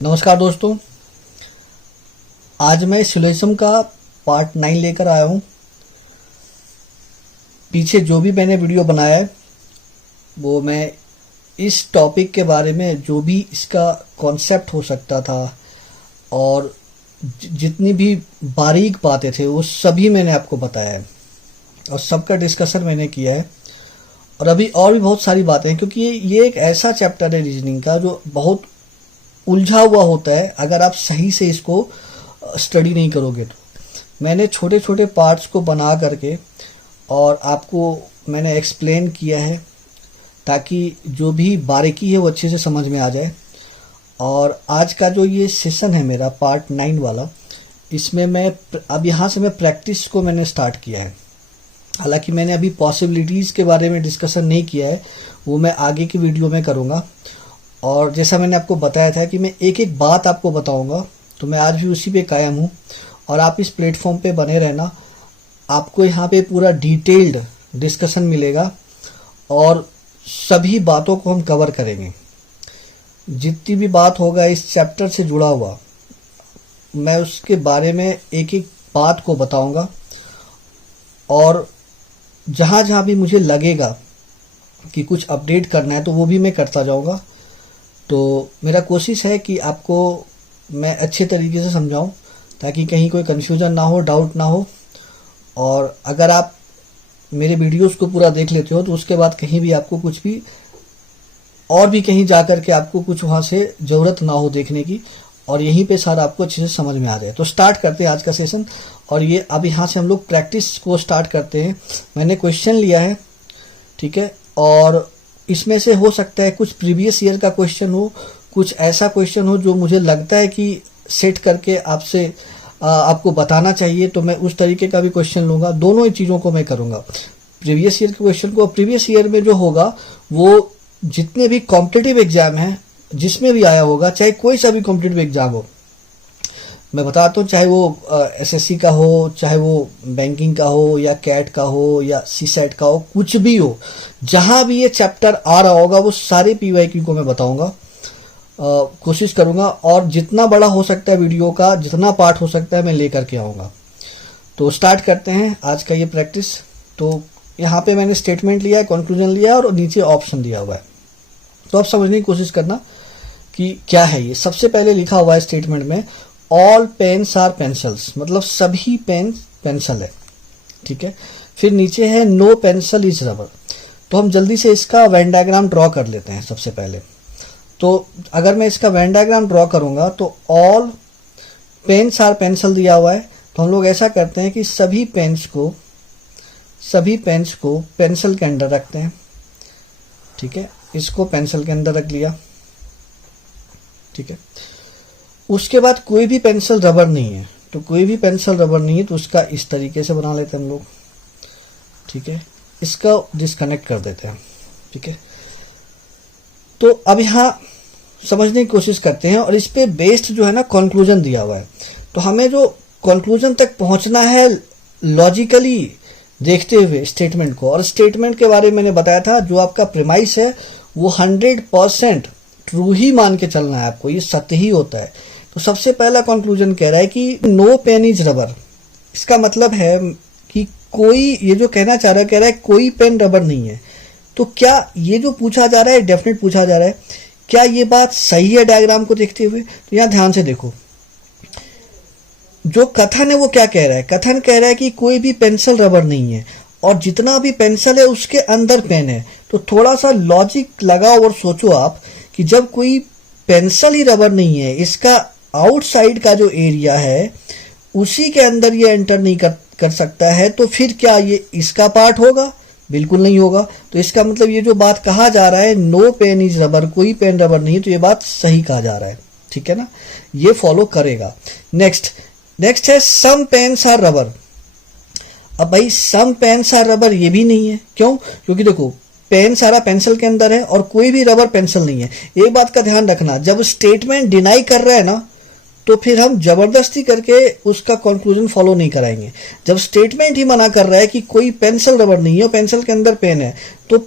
नमस्कार दोस्तों, आज मैं सिलोजिज्म का पार्ट 9 लेकर आया हूँ। पीछे जो भी मैंने वीडियो बनाया है वो मैं इस टॉपिक के बारे में जो भी इसका कॉन्सेप्ट हो सकता था और जितनी भी बारीक बातें थे वो सभी मैंने आपको बताया है और सबका डिस्कशन मैंने किया है। और अभी और भी बहुत सारी बातें हैं क्योंकि ये एक ऐसा चैप्टर है रीजनिंग का जो बहुत उलझा हुआ होता है अगर आप सही से इसको स्टडी नहीं करोगे। तो मैंने छोटे छोटे पार्ट्स को बना करके और आपको मैंने एक्सप्लेन किया है ताकि जो भी बारीकी है वो अच्छे से समझ में आ जाए। और आज का जो ये सेशन है मेरा पार्ट 9 वाला, इसमें मैं अब यहाँ से मैं प्रैक्टिस को मैंने स्टार्ट किया है। हालांकि मैंने अभी पॉसिबिलिटीज़ के बारे में डिस्कशन नहीं किया है, वो मैं आगे की वीडियो में करूँगा। और जैसा मैंने आपको बताया था कि मैं एक एक बात आपको बताऊंगा, तो मैं आज भी उसी पे कायम हूँ। और आप इस प्लेटफॉर्म पे बने रहना, आपको यहाँ पे पूरा डिटेल्ड डिस्कशन मिलेगा और सभी बातों को हम कवर करेंगे। जितनी भी बात होगा इस चैप्टर से जुड़ा हुआ, मैं उसके बारे में एक एक बात को बताऊंगा और जहाँ जहाँ भी मुझे लगेगा कि कुछ अपडेट करना है तो वो भी मैं करता जाऊँगा। तो मेरा कोशिश है कि आपको मैं अच्छे तरीके से समझाऊं ताकि कहीं कोई कन्फ्यूज़न ना हो, डाउट ना हो। और अगर आप मेरे वीडियोस को पूरा देख लेते हो तो उसके बाद कहीं भी आपको कुछ भी और भी कहीं जा कर के आपको कुछ वहाँ से ज़रूरत ना हो देखने की, और यहीं पे सारा आपको अच्छे से समझ में आ जाए। तो स्टार्ट करते हैं आज का सेशन। और ये अब यहाँ से हम लोग प्रैक्टिस को स्टार्ट करते हैं। मैंने क्वेश्चन लिया है, ठीक है, और इसमें से हो सकता है कुछ प्रीवियस ईयर का क्वेश्चन हो, कुछ ऐसा क्वेश्चन हो जो मुझे लगता है कि सेट करके आपसे आपको बताना चाहिए, तो मैं उस तरीके का भी क्वेश्चन लूँगा। दोनों ही चीज़ों को मैं करूँगा, प्रीवियस ईयर के क्वेश्चन को। प्रीवियस ईयर में जो होगा वो जितने भी कॉम्पिटिटिव एग्जाम हैं जिसमें भी आया होगा, चाहे कोई सा भी कॉम्पिटिटिव एग्जाम हो, मैं बताता हूँ, चाहे वो एसएससी का हो, चाहे वो बैंकिंग का हो, या कैट का हो, या सीसेट का हो, कुछ भी हो, जहाँ भी ये चैप्टर आ रहा होगा वो सारे पीवाईक्यू को मैं बताऊंगा। कोशिश करूंगा और जितना बड़ा हो सकता है वीडियो का, जितना पार्ट हो सकता है मैं लेकर के आऊँगा। तो स्टार्ट करते हैं आज का ये प्रैक्टिस। तो यहाँ पे मैंने स्टेटमेंट लिया है, कंक्लूजन लिया है और नीचे ऑप्शन दिया हुआ है। तो आप समझने की कोशिश करना कि क्या है ये। सबसे पहले लिखा हुआ है स्टेटमेंट में, ऑल पेन्स आर पेंसिल्स, मतलब सभी पेन पेंसिल है, ठीक है। फिर नीचे है नो पेंसिल इज रबर। तो हम जल्दी से इसका वेन डायग्राम ड्रॉ कर लेते हैं सबसे पहले। तो अगर मैं इसका वेन डायग्राम ड्रॉ करूंगा तो ऑल पेन्स आर पेंसिल दिया हुआ है, तो हम लोग ऐसा करते हैं कि सभी पेन्स को पेंसिल के अंदर रखते हैं, ठीक है। इसको पेंसिल के अंदर रख लिया, ठीक है। उसके बाद कोई भी पेंसिल रबर नहीं है, तो कोई भी पेंसिल रबर नहीं है तो उसका इस तरीके से बना लेते हैं हम लोग, ठीक है। इसका डिस्कनेक्ट कर देते हैं, ठीक है। तो अब यहाँ समझने की कोशिश करते हैं और इस पे बेस्ड जो है ना कंक्लूजन दिया हुआ है। तो हमें जो कंक्लूजन तक पहुंचना है लॉजिकली देखते हुए स्टेटमेंट को, और स्टेटमेंट के बारे में मैंने बताया था जो आपका प्रीमाइस है वो 100% ट्रू ही मान के चलना है आपको, ये सत्य ही होता है। तो सबसे पहला कंक्लूजन कह रहा है कि नो पेन इज रबर। इसका मतलब है कि कोई, ये जो कहना चाह रहा है, कह रहा है कोई पेन रबर नहीं है। तो क्या ये जो पूछा जा रहा है, डेफिनेट पूछा जा रहा है, क्या ये बात सही है डायग्राम को देखते हुए? तो यहाँ ध्यान से देखो, जो कथन है वो क्या कह रहा है। कथन कह रहा है कि कोई भी पेंसिल रबर नहीं है और जितना भी पेंसिल है उसके अंदर पेन है। तो थोड़ा सा लॉजिक लगाओ और सोचो आप कि जब कोई पेंसिल ही रबर नहीं है, इसका आउटसाइड का जो एरिया है उसी के अंदर ये एंटर नहीं कर सकता है, तो फिर क्या ये इसका पार्ट होगा? बिल्कुल नहीं होगा। तो इसका मतलब ये जो बात कहा जा रहा है नो पेन इज रबर, कोई पेन रबर नहीं है, तो ये बात सही कहा जा रहा है, ठीक है ना। ये फॉलो करेगा। नेक्स्ट है सम पेन्स आर रबर। अब भाई सम पेन्स आर रबर ये भी नहीं है, क्यों? क्योंकि देखो पेन सारा पेंसिल के अंदर है और कोई भी रबर पेंसिल नहीं है। एक बात का ध्यान रखना, जब स्टेटमेंट डिनाई कर रहा है ना तो फिर हम जबरदस्ती करके उसका कंक्लूजन फॉलो नहीं कराएंगे। जब स्टेटमेंट ही मना कर रहा है कि कोई पेंसिल रबर नहीं है और पेंसिल के अंदर पेन है, तो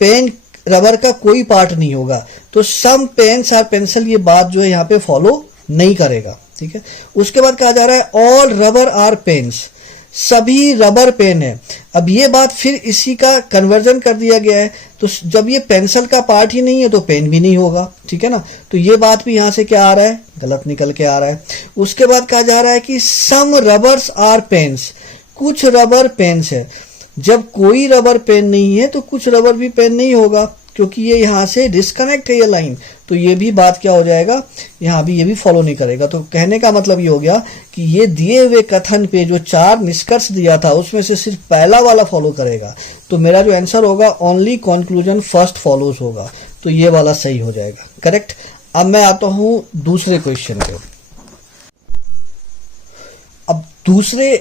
पेन रबर का कोई पार्ट नहीं होगा। तो सम पेन्स आर पेंसिल, ये बात जो है यहाँ पे फॉलो नहीं करेगा, ठीक है। उसके बाद कहा जा रहा है ऑल रबर आर पेन्स, सभी रबर पेन है। अब ये बात फिर इसी का कन्वर्जन कर दिया गया है, तो जब ये पेंसिल का पार्ट ही नहीं है तो पेन भी नहीं होगा, ठीक है ना। तो ये बात भी यहाँ से क्या आ रहा है, गलत निकल के आ रहा है। उसके बाद कहा जा रहा है कि सम रबर्स आर पेन्स, कुछ रबर पेन्स है। जब कोई रबर पेन नहीं है तो कुछ रबर भी पेन नहीं होगा, क्योंकि ये यहाँ से डिस्कनेक्ट है ये लाइन। तो ये भी बात क्या हो जाएगा, यहाँ भी ये भी फॉलो नहीं करेगा। तो कहने का मतलब ये हो गया कि ये दिए हुए कथन पे जो 4 निष्कर्ष दिया था उसमें से सिर्फ पहला वाला फॉलो करेगा। तो मेरा जो आंसर होगा ओनली कंक्लूजन फर्स्ट फॉलोज होगा, तो ये वाला सही हो जाएगा, करेक्ट। अब मैं आता हूं दूसरे क्वेश्चन पे। अब दूसरे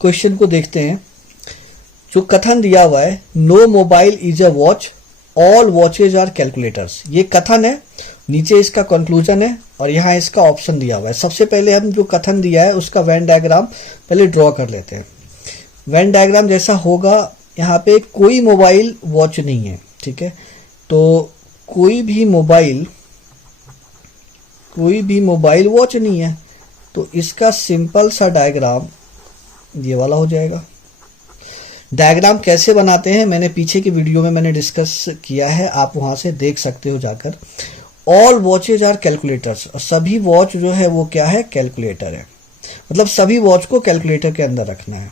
क्वेश्चन को देखते हैं। जो कथन दिया हुआ है, no mobile is a watch, all watches are calculators, ये कथन है, नीचे इसका कंक्लूजन है और यहाँ इसका ऑप्शन दिया हुआ है। सबसे पहले हम जो कथन दिया है उसका वेन डायग्राम पहले ड्रॉ कर लेते हैं। वेन डायग्राम जैसा होगा, यहाँ पे कोई मोबाइल वॉच नहीं है, ठीक है। तो कोई भी मोबाइल वॉच नहीं है, तो इसका सिंपल सा डायग्राम ये वाला हो जाएगा। डायग्राम कैसे बनाते हैं मैंने पीछे की वीडियो में मैंने डिस्कस किया है, आप वहां से देख सकते हो जाकर। ऑल वॉचेज आर कैलकुलेटर्स, सभी वॉच जो है वो क्या है, कैलकुलेटर है। मतलब सभी वॉच को कैलकुलेटर के अंदर रखना है,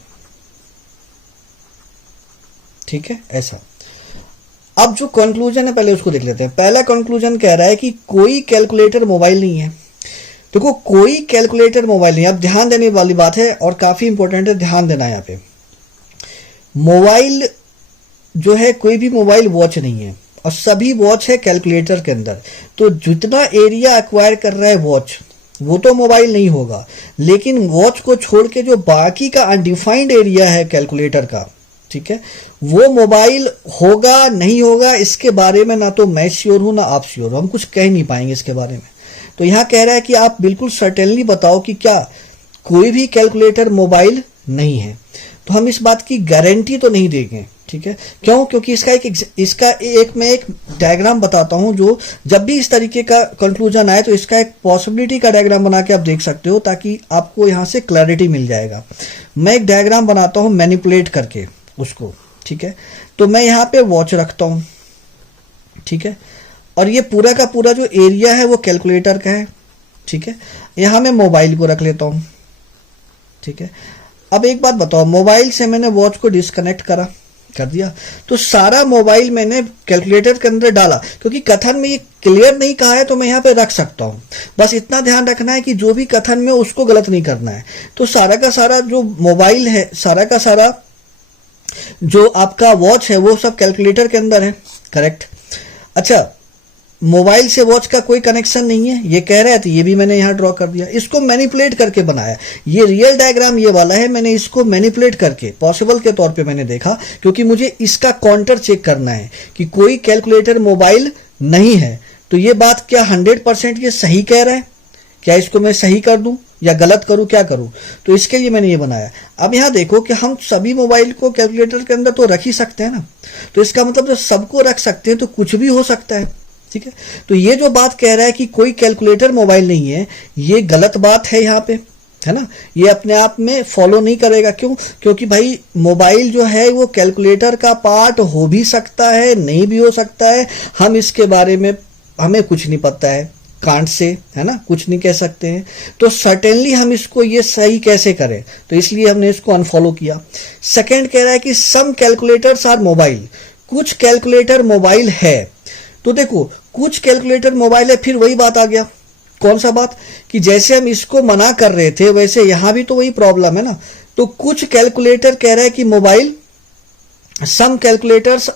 ठीक है, ऐसा। अब जो कंक्लूजन है पहले उसको देख लेते हैं। पहला कंक्लूजन कह रहा है कि कोई कैलकुलेटर मोबाइल नहीं है। देखो कोई कैलकुलेटर मोबाइल नहीं है। अब ध्यान देने वाली बात है और काफी इंपॉर्टेंट है, ध्यान देना यहाँ पे। मोबाइल जो है, कोई भी मोबाइल वॉच नहीं है और सभी वॉच है कैलकुलेटर के अंदर। तो जितना एरिया एक्वायर कर रहा है वॉच, वो तो मोबाइल नहीं होगा, लेकिन वॉच को छोड़ के जो बाकी का अनडिफाइंड एरिया है कैलकुलेटर का, ठीक है, वो मोबाइल होगा नहीं होगा इसके बारे में ना तो मैं श्योर हूं ना आप श्योर हो, हम कुछ कह नहीं पाएंगे इसके बारे में। तो यहां कह रहा है कि आप बिल्कुल सर्टेनली बताओ कि क्या कोई भी कैलकुलेटर मोबाइल नहीं है। तो हम इस बात की गारंटी तो नहीं देंगे, ठीक है। क्यों? क्योंकि मैं एक डायग्राम बताता हूं, जो जब भी इस तरीके का कंक्लूजन आए तो इसका एक पॉसिबिलिटी का डायग्राम बना के आप देख सकते हो, ताकि आपको यहां से क्लैरिटी मिल जाएगा। मैं एक डायग्राम बनाता हूं मैनिपुलेट करके उसको, ठीक है। तो मैं यहाँ पे वॉच रखता हूं, ठीक है, और ये पूरा का पूरा जो एरिया है वो कैलकुलेटर का है, ठीक है। यहां मैं मोबाइल को रख लेता हूं, ठीक है। अब एक बात बताओ, मोबाइल से मैंने वॉच को डिस्कनेक्ट कर दिया, तो सारा मोबाइल मैंने कैलकुलेटर के अंदर डाला, क्योंकि कथन में ये क्लियर नहीं कहा है तो मैं यहाँ पे रख सकता हूँ। बस इतना ध्यान रखना है कि जो भी कथन में उसको गलत नहीं करना है। तो सारा का सारा जो मोबाइल है, सारा का सारा जो आपका वॉच है वो सब कैलकुलेटर के अंदर है, करेक्ट। अच्छा, मोबाइल से वॉच का कोई कनेक्शन नहीं है ये कह रहा है, तो ये भी मैंने यहाँ ड्रॉ कर दिया। इसको मैनिपुलेट करके बनाया। ये रियल डायग्राम ये वाला है, मैंने इसको मैनिपुलेट करके पॉसिबल के तौर पे मैंने देखा, क्योंकि मुझे इसका काउंटर चेक करना है कि कोई कैलकुलेटर मोबाइल नहीं है। तो ये बात क्या 100% ये सही कह रहा है? क्या इसको मैं सही कर दूं या गलत करूं, क्या करूं? तो इसके लिए मैंने ये बनाया। अब यहाँ देखो कि हम सभी मोबाइल को कैलकुलेटर के अंदर तो रख ही सकते हैं ना, तो इसका मतलब जब सबको रख सकते हैं तो कुछ भी हो सकता है, ठीक है। तो ये जो बात कह रहा है कि कोई कैलकुलेटर मोबाइल नहीं है, ये गलत बात है यहाँ पे, है ना। ये अपने आप में फॉलो नहीं करेगा। क्यों? क्योंकि भाई मोबाइल जो है वो कैलकुलेटर का पार्ट हो भी सकता है, नहीं भी हो सकता है। हम इसके बारे में हमें कुछ नहीं पता है, कांट से, है ना, कुछ नहीं कह सकते हैं। तो सर्टेनली हम इसको ये सही कैसे करें, तो इसलिए हमने इसको अनफॉलो किया। सेकेंड कह रहा है कि सम कैलकुलेटर्स आर मोबाइल, कुछ कैलकुलेटर मोबाइल है। तो देखो कुछ कैलकुलेटर मोबाइल है, फिर वही बात आ गया। कौन सा बात? कि जैसे हम इसको मना कर रहे थे वैसे यहां भी तो वही प्रॉब्लम है ना। तो कुछ कैलकुलेटर कह रहा है कि mobile, some calculators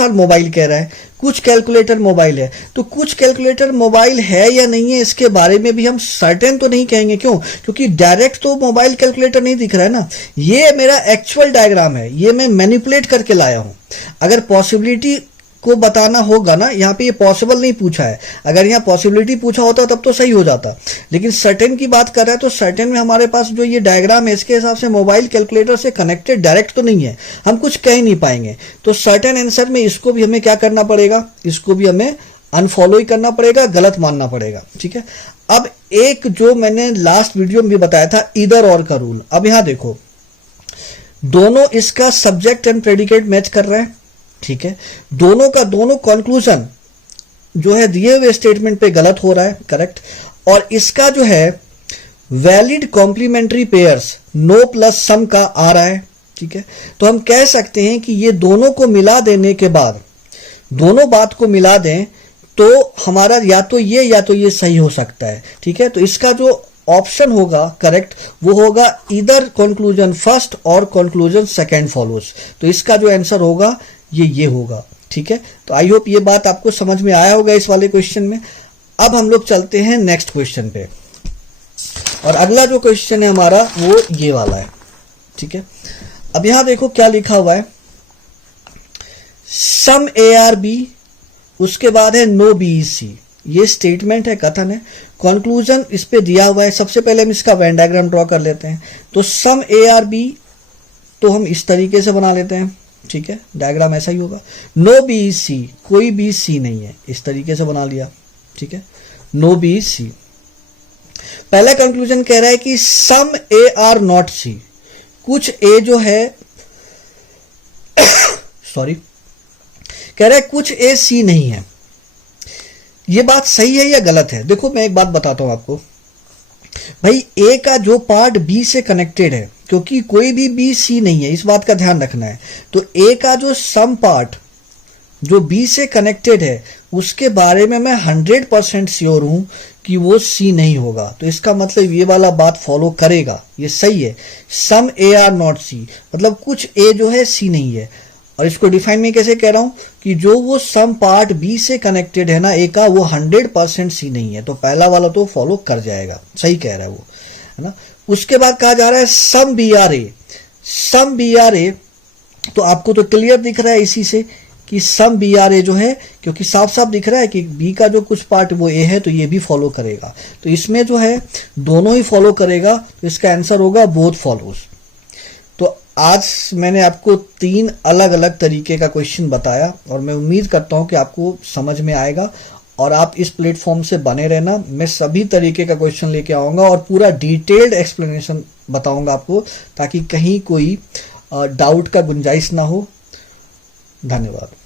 are mobile कह रहा है, कुछ कैलकुलेटर मोबाइल है। तो कुछ कैलकुलेटर मोबाइल है या नहीं है इसके बारे में भी हम सर्टेन तो नहीं कहेंगे। क्यों? क्योंकि डायरेक्ट तो मोबाइल कैलकुलेटर नहीं दिख रहा है ना। ये मेरा एक्चुअल डायग्राम है, ये मैं मैनिपुलेट करके लाया हूं। अगर पॉसिबिलिटी को बताना होगा ना। यहाँ पे ये पॉसिबल नहीं पूछा है, अगर यहाँ पॉसिबिलिटी पूछा होता तब तो सही हो जाता, लेकिन सर्टेन की बात कर रहा है तो सर्टेन में हमारे पास जो ये डायग्राम है इसके हिसाब से मोबाइल कैलकुलेटर से कनेक्टेड डायरेक्ट तो नहीं है, हम कुछ कह ही नहीं पाएंगे। तो सर्टेन आंसर में इसको भी हमें क्या करना पड़ेगा, इसको भी हमें अनफॉलो ही करना पड़ेगा, गलत मानना पड़ेगा, ठीक है। अब एक जो मैंने लास्ट वीडियो में भी बताया था ईदर और का रूल, अब यहां देखो दोनों इसका सब्जेक्ट एंड प्रेडिकेट मैच कर रहे हैं, ठीक है। दोनों का दोनों कंक्लूजन जो है दिए हुए स्टेटमेंट पे गलत हो रहा है, करेक्ट। और इसका जो है valid complementary pairs no plus sum का आ रहा है, ठीक है। तो हम कह सकते हैं कि ये दोनों को मिला देने के बाद, दोनों बात को मिला दें तो हमारा या तो ये सही हो सकता है, ठीक है। तो इसका जो ऑप्शन होगा करेक्ट वो होगा इधर कंक्लूजन फर्स्ट और कंक्लूजन सेकंड फॉलोज। तो इसका जो आंसर होगा ये होगा, ठीक है। तो आई होप ये बात आपको समझ में आया होगा इस वाले क्वेश्चन में। अब हम लोग चलते हैं नेक्स्ट क्वेश्चन पे, और अगला जो क्वेश्चन है हमारा वो ये वाला है, ठीक है। अब यहां देखो क्या लिखा हुआ है, सम ए आर बी, उसके बाद है नो बी सी, ये स्टेटमेंट है, कथन है। कंक्लूजन इस पे दिया हुआ है। सबसे पहले हम इसका वेन डायग्राम ड्रॉ कर लेते हैं। तो सम ए आर बी तो हम इस तरीके से बना लेते हैं, ठीक है, डायग्राम ऐसा ही होगा। नो बी सी, कोई बी सी नहीं है, इस तरीके से बना लिया, ठीक है, नो बी सी। पहला कंक्लूजन कह रहा है कि सम ए आर नॉट सी, कुछ ए जो है सॉरी कह रहा है कुछ ए सी नहीं है। ये बात सही है या गलत है? देखो मैं एक बात बताता हूं आपको भाई, ए का जो पार्ट बी से कनेक्टेड है, क्योंकि कोई भी बी सी नहीं है, इस बात का ध्यान रखना है। तो ए का जो सम पार्ट जो बी से कनेक्टेड है उसके बारे में मैं 100% श्योर हूं कि वो सी नहीं होगा। तो इसका मतलब ये वाला बात फॉलो करेगा, ये सही है। सम ए आर नॉट सी मतलब कुछ ए जो है सी नहीं है। और इसको डिफाइन में कैसे कह रहा हूं कि जो वो सम पार्ट बी से कनेक्टेड है ना ए का, वो 100% सी नहीं है। तो पहला वाला तो फॉलो कर जाएगा, सही कह रहा है वो, है ना। उसके बाद कहा जा रहा है some B are A, some B are A, तो आपको तो क्लियर दिख रहा है इसी से कि सम बी आर ए जो है, क्योंकि साफ साफ दिख रहा है कि बी का जो कुछ पार्ट वो ए है, तो ये भी फॉलो करेगा। तो इसमें जो है दोनों ही फॉलो करेगा, तो इसका आंसर होगा बोथ फॉलोज। तो आज मैंने आपको 3 अलग अलग तरीके का क्वेश्चन बताया, और मैं उम्मीद करता हूं कि आपको समझ में आएगा, और आप इस प्लेटफॉर्म से बने रहना। मैं सभी तरीके का क्वेश्चन लेके आऊंगा और पूरा डिटेल्ड एक्सप्लेनेशन बताऊंगा आपको, ताकि कहीं कोई डाउट का गुंजाइश ना हो। धन्यवाद।